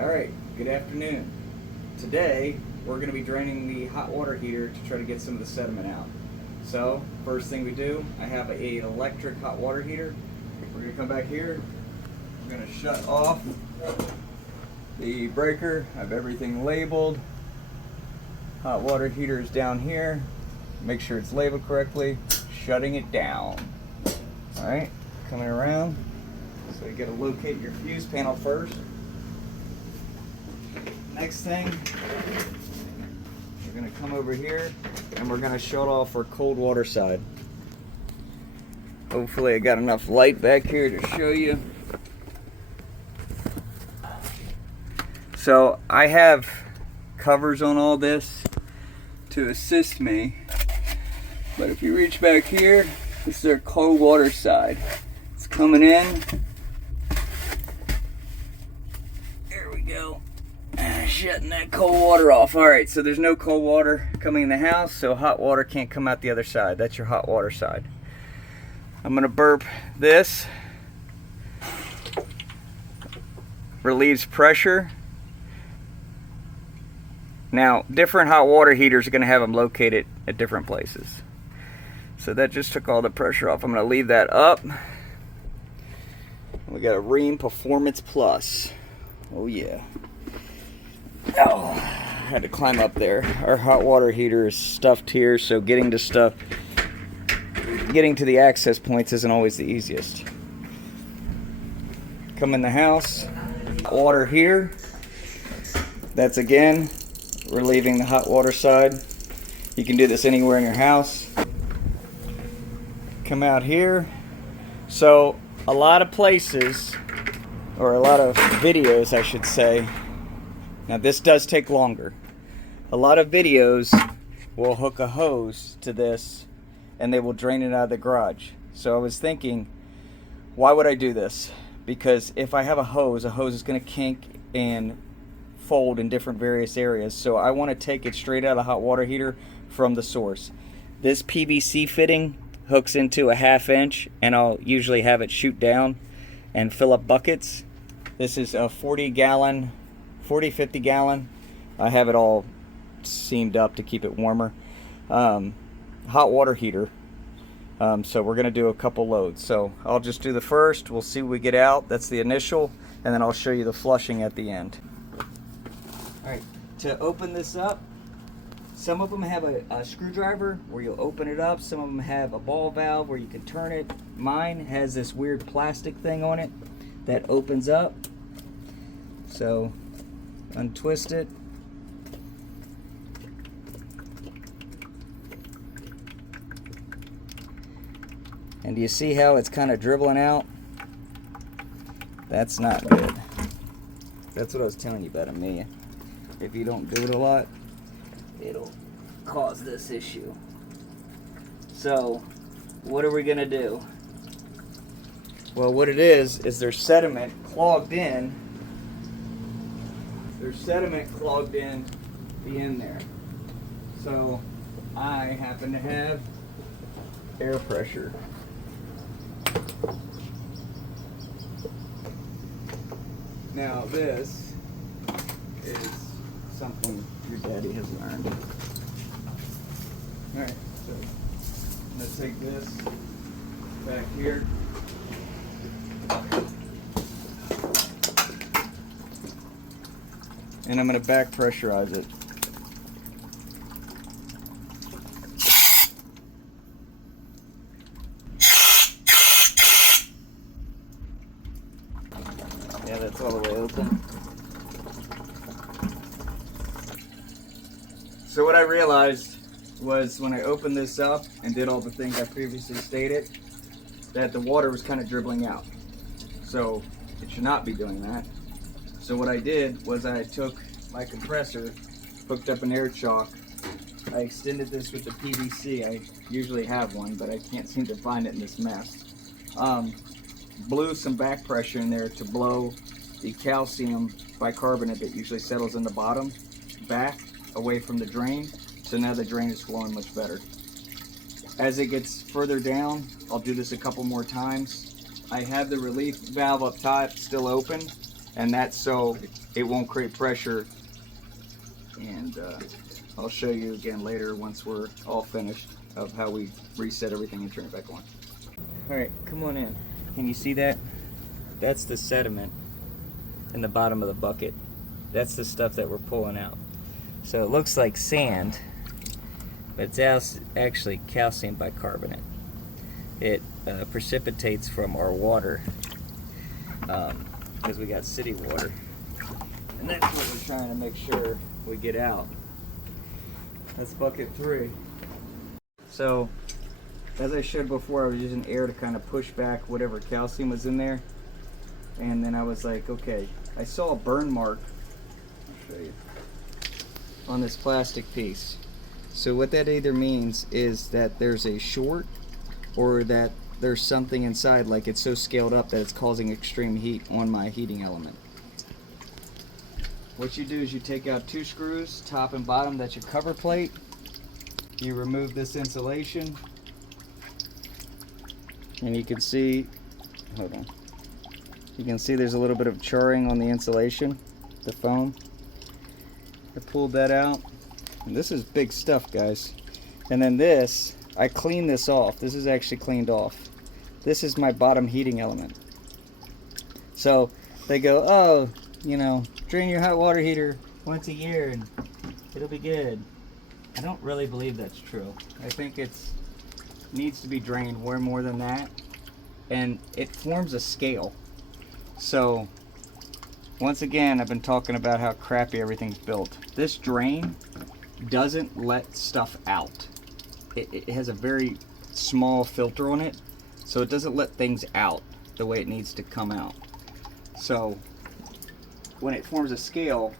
Alright, good afternoon. Today we're going to be draining the hot water heater to try to get some of the sediment out. So, first thing we do, I have an electric hot water heater. We're going to come back here, we're going to shut off the breaker. I have everything labeled. Hot water heater is down here. Make sure it's labeled correctly. Shutting it down. Alright, coming around. So you got to locate your fuse panel first. Next thing, we're going to come over here and we're going to shut off our cold water side. Hopefully I got enough light back here to show you. So I have covers on all this to assist me, but if you reach back here, this is our cold water side. It's coming in. There we go. Shutting that cold water off. Alright, so there's no cold water coming in the house, so hot water can't come out the other side. That's your hot water side. I'm going to burp this. Relieves pressure. Now, different hot water heaters are going to have them located at different places. So that just took all the pressure off. I'm going to leave that up. We got a Rheem Performance Plus. Oh yeah. Oh, I had to climb up there. Our hot water heater is stuffed here, so getting to the access points isn't always the easiest. Come in the house, hot water here. That's again relieving the hot water side. You can do this anywhere in your house. Come out here. So a lot of places, or a lot of videos I should say, now this does take longer. A lot of videos will hook a hose to this and they will drain it out of the garage. So I was thinking, why would I do this? Because if I have a hose is going to kink and fold in different various areas. So I want to take it straight out of the hot water heater from the source. This PVC fitting hooks into a 1/2 inch, and I'll usually have it shoot down and fill up buckets. This is a 50 gallon. I have it all seamed up to keep it warmer. Hot water heater. So we're going to do a couple loads. So I'll just do the first. We'll see what we get out. That's the initial. And then I'll show you the flushing at the end. Alright, to open this up, some of them have a screwdriver where you'll open it up. Some of them have a ball valve where you can turn it. Mine has this weird plastic thing on it that opens up. So untwist it. And do you see how it's kind of dribbling out? That's not good. That's what I was telling you about me. If you don't do it a lot, it'll cause this issue. So, what are we gonna do? Well, what it is there's sediment clogged in. There's sediment clogged in the end there. So, I happen to have air pressure. Now this is something your daddy has learned. Alright, so I'm going to take this back here. And I'm going to back pressurize it. Yeah, that's all the way open. So what I realized was when I opened this up and did all the things I previously stated, that the water was kind of dribbling out. So it should not be doing that. So what I did was I took my compressor, hooked up an air chock, I extended this with the PVC. I usually have one, but I can't seem to find it in this mess. Blew some back pressure in there to blow the calcium bicarbonate that usually settles in the bottom back away from the drain. So now the drain is flowing much better. As it gets further down, I'll do this a couple more times. I have the relief valve up top still open, and that's so it won't create pressure. And I'll show you again later once we're all finished of how we reset everything and turn it back on. All right, come on in. Can you see that? That's the sediment in the bottom of the bucket. That's the stuff that we're pulling out. So it looks like sand, but it's actually calcium bicarbonate. It precipitates from our water because we got city water. And that's what we're trying to make sure we get out. That's bucket 3. So, as I showed before, I was using air to kind of push back whatever calcium was in there. And then I was like, okay, I saw a burn mark, I'll show you, on this plastic piece. So what that either means is that there's a short, or that there's something inside, like it's so scaled up that it's causing extreme heat on my heating element. What you do is you take out 2 screws, top and bottom, that's your cover plate. You remove this insulation, and you can see, hold on, you can see there's a little bit of charring on the insulation, the foam. I pulled that out, and this is big stuff, guys. And then this, I cleaned this off. This is actually cleaned off. This is my bottom heating element. So they go, oh, you know, drain your hot water heater once a year and it'll be good. I don't really believe that's true. I think it needs to be drained way more than that, and it forms a scale. So once again, I've been talking about how crappy everything's built. This drain doesn't let stuff out. It has a very small filter on it, so it doesn't let things out the way it needs to come out. So when it forms a scale,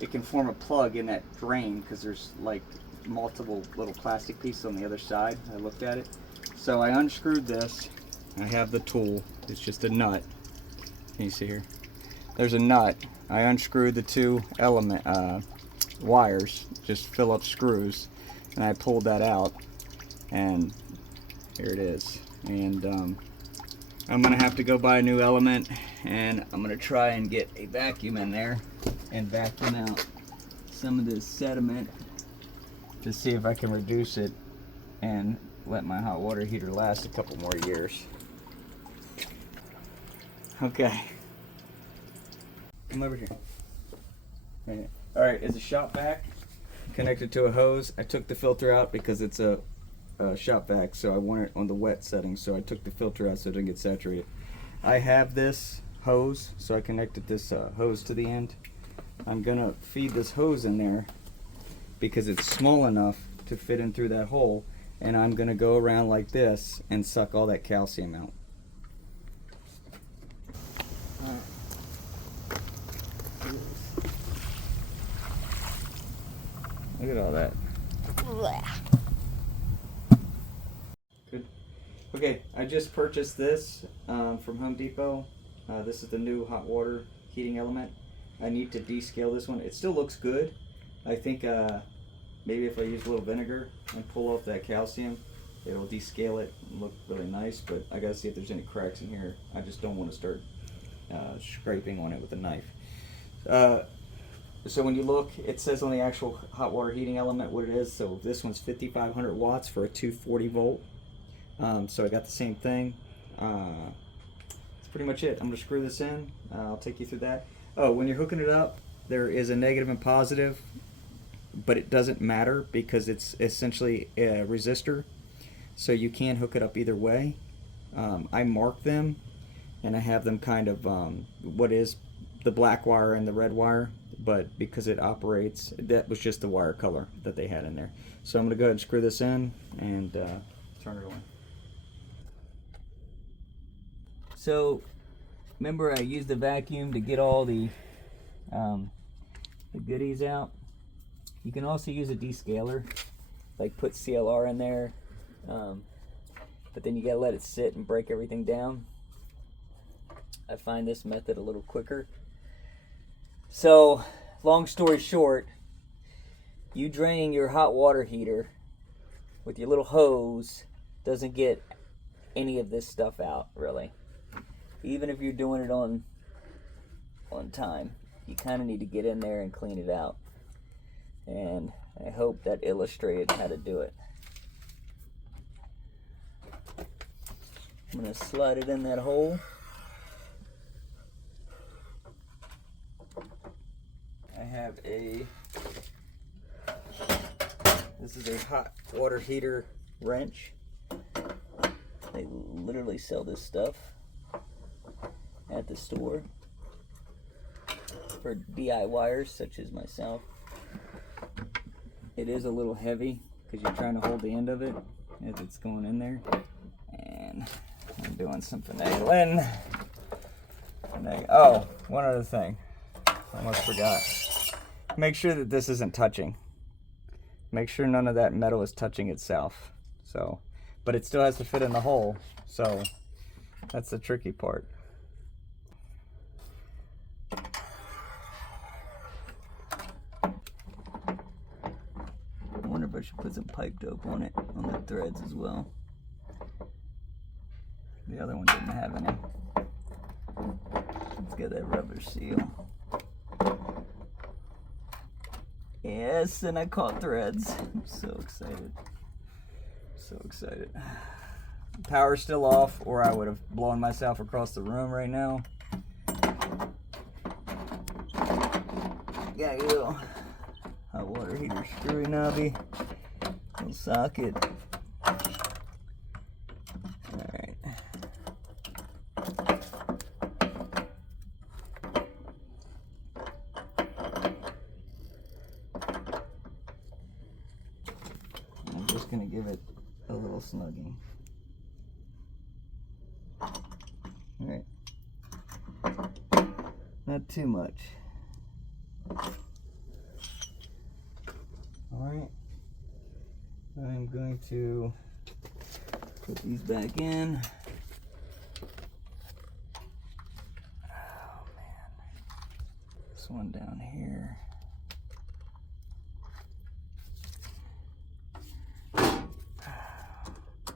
it can form a plug in that drain because there's like multiple little plastic pieces on the other side. I looked at it. So I unscrewed this. I have the tool. It's just a nut. Can you see here? There's a nut. I unscrewed the 2 wires, just Phillips screws, and I pulled that out, and here it is. And I'm gonna have to go buy a new element, and I'm gonna try and get a vacuum in there and vacuum out some of this sediment to see if I can reduce it and let my hot water heater last a couple more years. Okay, come over here. All right, it's a shop vac connected to a hose. I took the filter out because it's a shop vac, so I want it on the wet setting, so I took the filter out so it doesn't get saturated. I have this hose, so I connected this hose to the end. I'm gonna feed this hose in there because it's small enough to fit in through that hole, and I'm gonna go around like this and suck all that calcium out. Look at all that. Good. Okay, I just purchased this from Home Depot. This is the new hot water heating element. I need to descale this one. It still looks good. I think maybe if I use a little vinegar and pull off that calcium, it'll descale it and look really nice, but I gotta see if there's any cracks in here. I just don't want to start scraping on it with a knife. So when you look, it says on the actual hot water heating element what it is. So this one's 5,500 watts for a 240 volt. So I got the same thing. That's pretty much it. I'm gonna screw this in. I'll take you through that. Oh, when you're hooking it up, there is a negative and positive, but it doesn't matter because it's essentially a resistor. So you can hook it up either way. I mark them, and I have them kind of what is the black wire and the red wire, but because it operates, that was just the wire color that they had in there. So I'm going to go ahead and screw this in and turn it on. So remember, I used the vacuum to get all the goodies out. You can also use a descaler, like put CLR in there, but then you gotta let it sit and break everything down. I find this method a little quicker. So, long story short, you draining your hot water heater with your little hose doesn't get any of this stuff out, really. Even if you're doing it on one time. You kind of need to get in there and clean it out. And I hope that illustrated how to do it. I'm going to slide it in that hole. I have this is a hot water heater wrench. They literally sell this stuff at the store for DIYers such as myself. It is a little heavy because you're trying to hold the end of it as it's going in there. And I'm doing some finagling. Oh, one other thing. I almost forgot. Make sure that this isn't touching. Make sure none of that metal is touching itself. So, but it still has to fit in the hole. So that's the tricky part. I wonder if I should put some pipe dope on it, on the threads as well. The other one didn't have any. Let's get that rubber seal. Yes, and I caught threads. I'm so excited. So excited. Power's still off, or I would have blown myself across the room right now. Got a little hot water heater screwy knobby. Little socket. Alright. I'm just going to give it a little snugging. Alright. Not too much. Alright. I'm going to put these back in. Oh man. This one down here.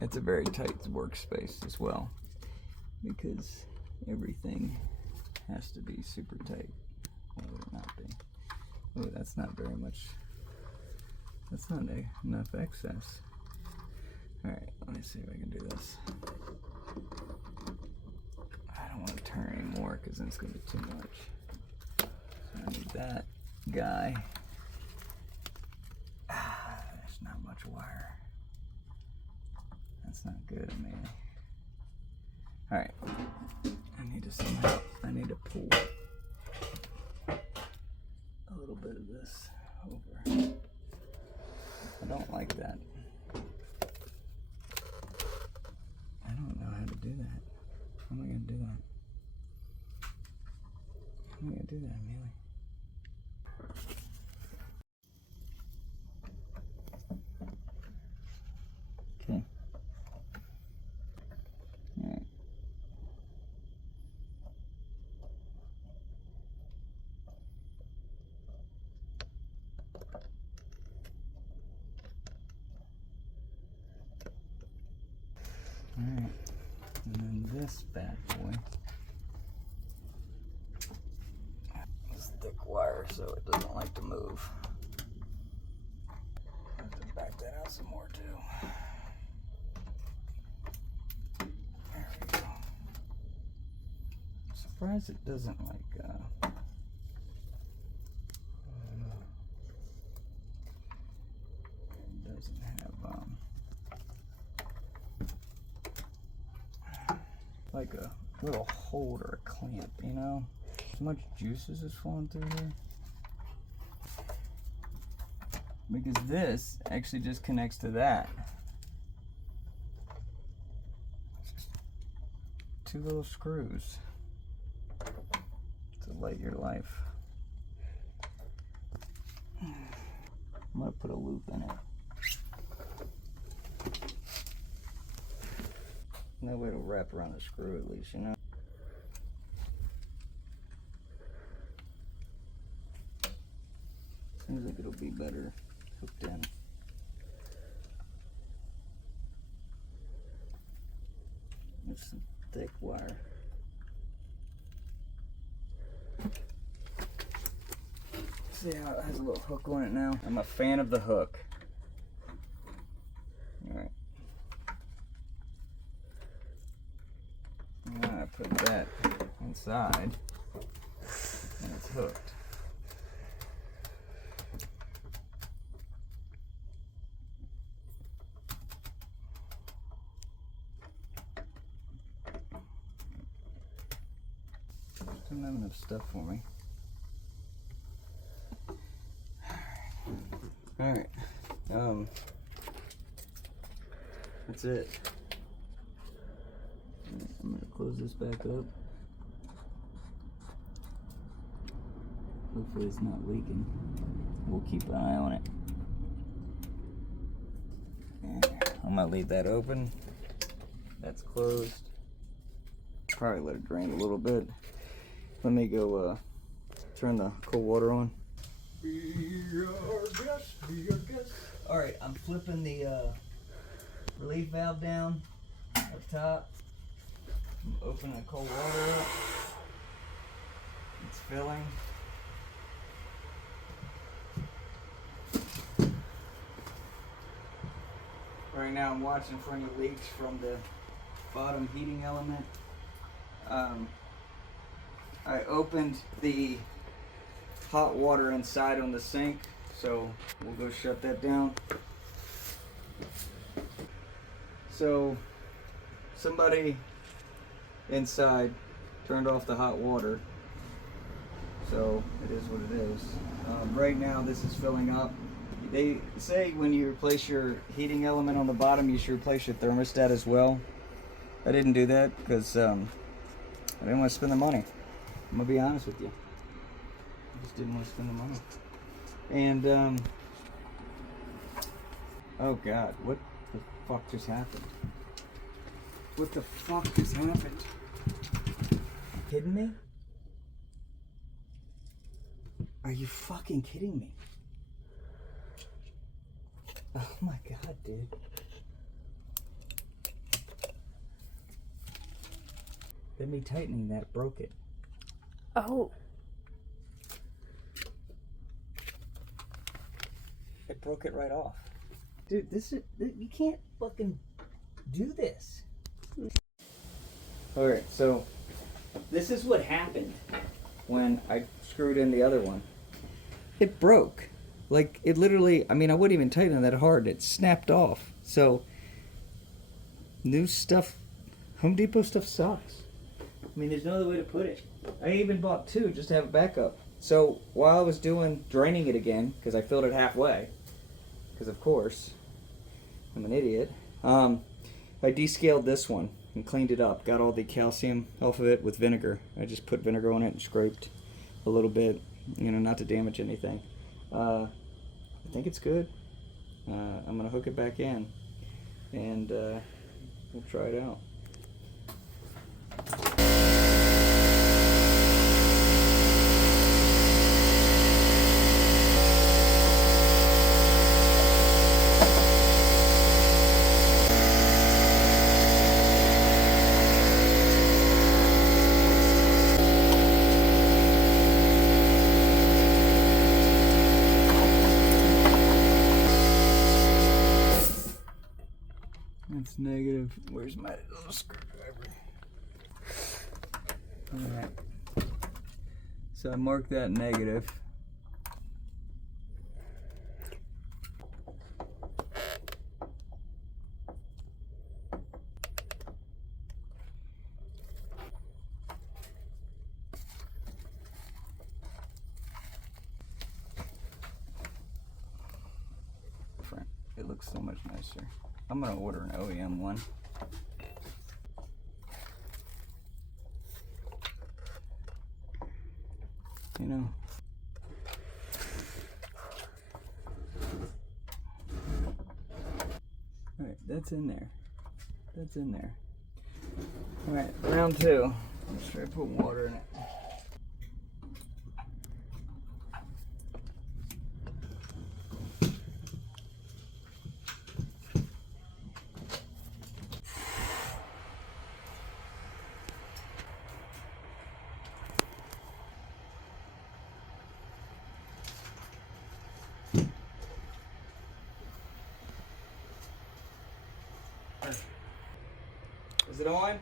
It's a very tight workspace as well, because everything has to be super tight. Why would it not be? Oh, that's not very much. That's not enough excess. Alright, let me see if I can do this. I don't want to turn anymore because then it's going to be too much. So I need that guy. There's not much wire. That's not good, man. Alright. I need to pull a little bit of this over. I don't like that. I don't know how to do that. How am I going to do that? How am I going to do that, Amelie? Okay. Alright. Alright, and then this bad boy is thick wire, so it doesn't like to move. I have to back that out some more too. There we go. I'm surprised it doesn't like, it doesn't have, like a little hold or a clamp, you know? How much juices is flowing through here? Because this actually just connects to that. Just 2 little screws to light your life. I'm gonna put a loop in it. That way it'll wrap around the screw at least, you know? Seems like it'll be better hooked in. It's some thick wire. See how it has a little hook on it now? I'm a fan of the hook. Alright. I put that inside and it's hooked. Doesn't have enough stuff for me. Alright. That's it. I'm gonna close this back up. Hopefully it's not leaking. We'll keep an eye on it. I'm gonna leave that open. That's closed. Probably let it drain a little bit. Let me go turn the cold water on. Be our guest, be our guest. Alright, I'm flipping the relief valve down up top. I'm opening the cold water up. It's filling. Right now I'm watching for any leaks from the bottom heating element. I opened the hot water inside on the sink, so we'll go shut that down. So somebody inside turned off the hot water, so it is what it is. Right now this is filling up. They say when you replace your heating element on the bottom, you should replace your thermostat as well. I didn't do that because I didn't want to spend the money. I'm gonna be honest with you. I just didn't want to spend the money. And oh God, what the fuck just happened? What the fuck just happened? You kidding me? Are you fucking kidding me? Oh my God, dude. Then me tightening that broke it. Oh. It broke it right off. Dude, you can't fucking do this. Alright, so this is what happened when I screwed in the other one. It broke. Like, it literally, I mean, I wouldn't even tighten it that hard. It snapped off. So, new stuff, Home Depot stuff sucks. I mean, there's no other way to put it. I even bought two just to have a backup. So, while I was draining it again, because I filled it halfway, because of course, I'm an idiot, I descaled this one and cleaned it up. Got all the calcium off of it with vinegar. I just put vinegar on it and scraped a little bit, you know, not to damage anything. I think it's good. I'm gonna hook it back in and we'll try it out. That's negative. Where's my little screwdriver? Alright. So I marked that negative. It looks so much nicer. I'm gonna order an OEM one. You know. Alright, that's in there. That's in there. Alright, round two. Let's try to put water in it. Is it on?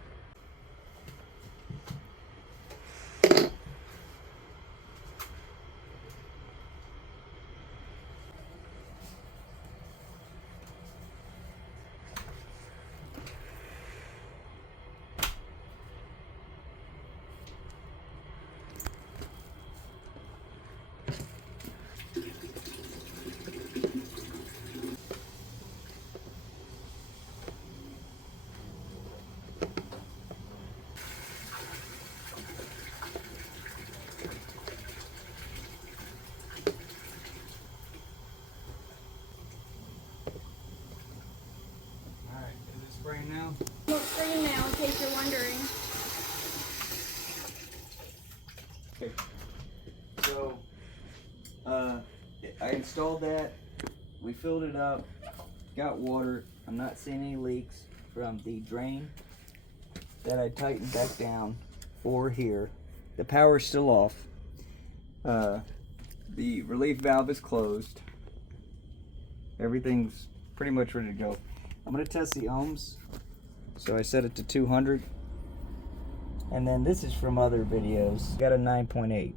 Spraying now? Well, it's spraying now, in case you're wondering. Okay. So, I installed that. We filled it up. Got water. I'm not seeing any leaks from the drain that I tightened back down for here. The power's still off. The relief valve is closed. Everything's pretty much ready to go. I'm going to test the ohms. So I set it to 200. And then this is from other videos. Got a 9.8.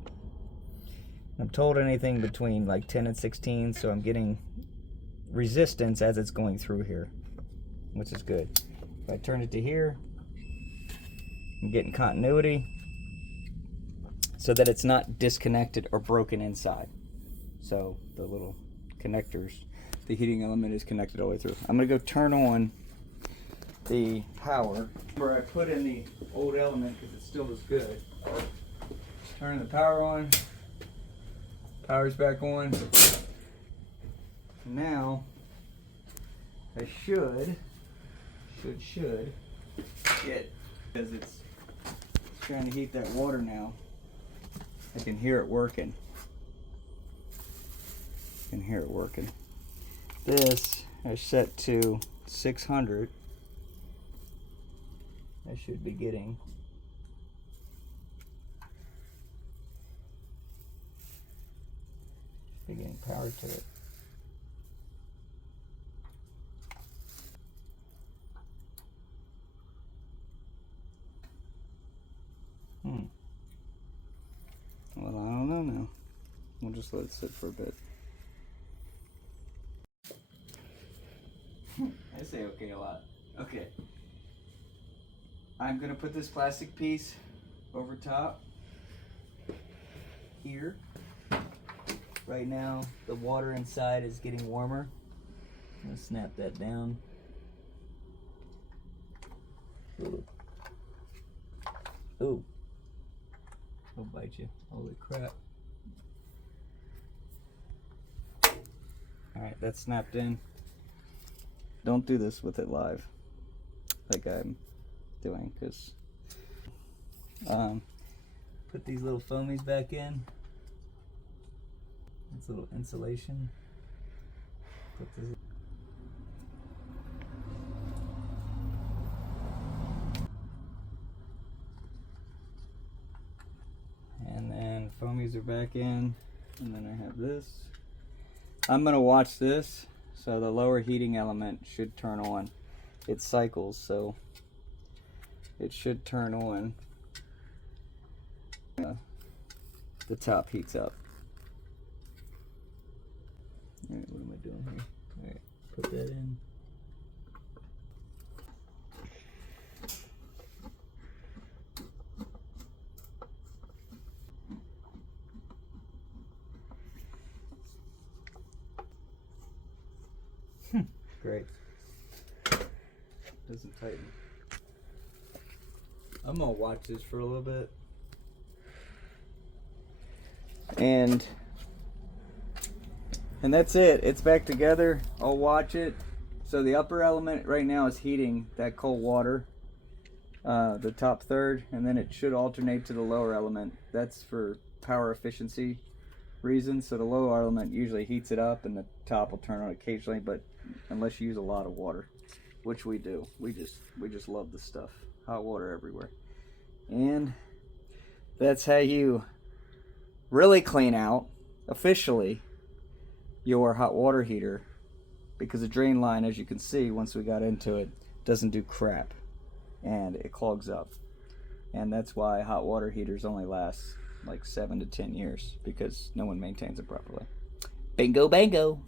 I'm told anything between like 10 and 16, so I'm getting resistance as it's going through here, which is good. If I turn it to here, I'm getting continuity so that it's not disconnected or broken inside. So the little connectors, the heating element is connected all the way through. I'm gonna go turn on the power where I put in the old element because it still looks good. Turning the power on, power's back on. Now I should get, because it's trying to heat that water now. I can hear it working. This I set to 600. I should be getting power to it. Well, I don't know now. We'll just let it sit for a bit. I say okay a lot. Okay. I'm gonna put this plastic piece over top here. Right now, the water inside is getting warmer. I'm gonna snap that down. Ooh. Ooh. I'll bite you. Holy crap. Alright, that's snapped in. Don't do this with it live, like I'm doing, because put these little foamies back in. It's a little insulation. Put this. And then foamies are back in, and then I have this. I'm gonna watch this. So the lower heating element should turn on. It cycles, so it should turn on. The top heats up. Alright, what am I doing here? Alright, put that in. Great. Doesn't tighten. I'm gonna watch this for a little bit. And that's it. It's back together. I'll watch it. So the upper element right now is heating that cold water, the top third, and then it should alternate to the lower element. That's for power efficiency reasons. So the lower element usually heats it up and the top will turn on occasionally, but unless you use a lot of water, which we do. We just love this stuff. Hot water everywhere. And that's how you really clean out officially your hot water heater, because the drain line, as you can see once we got into it, doesn't do crap. and it clogs up. And that's why hot water heaters only last like 7 to 10 years, because no one maintains it properly. Bingo bango.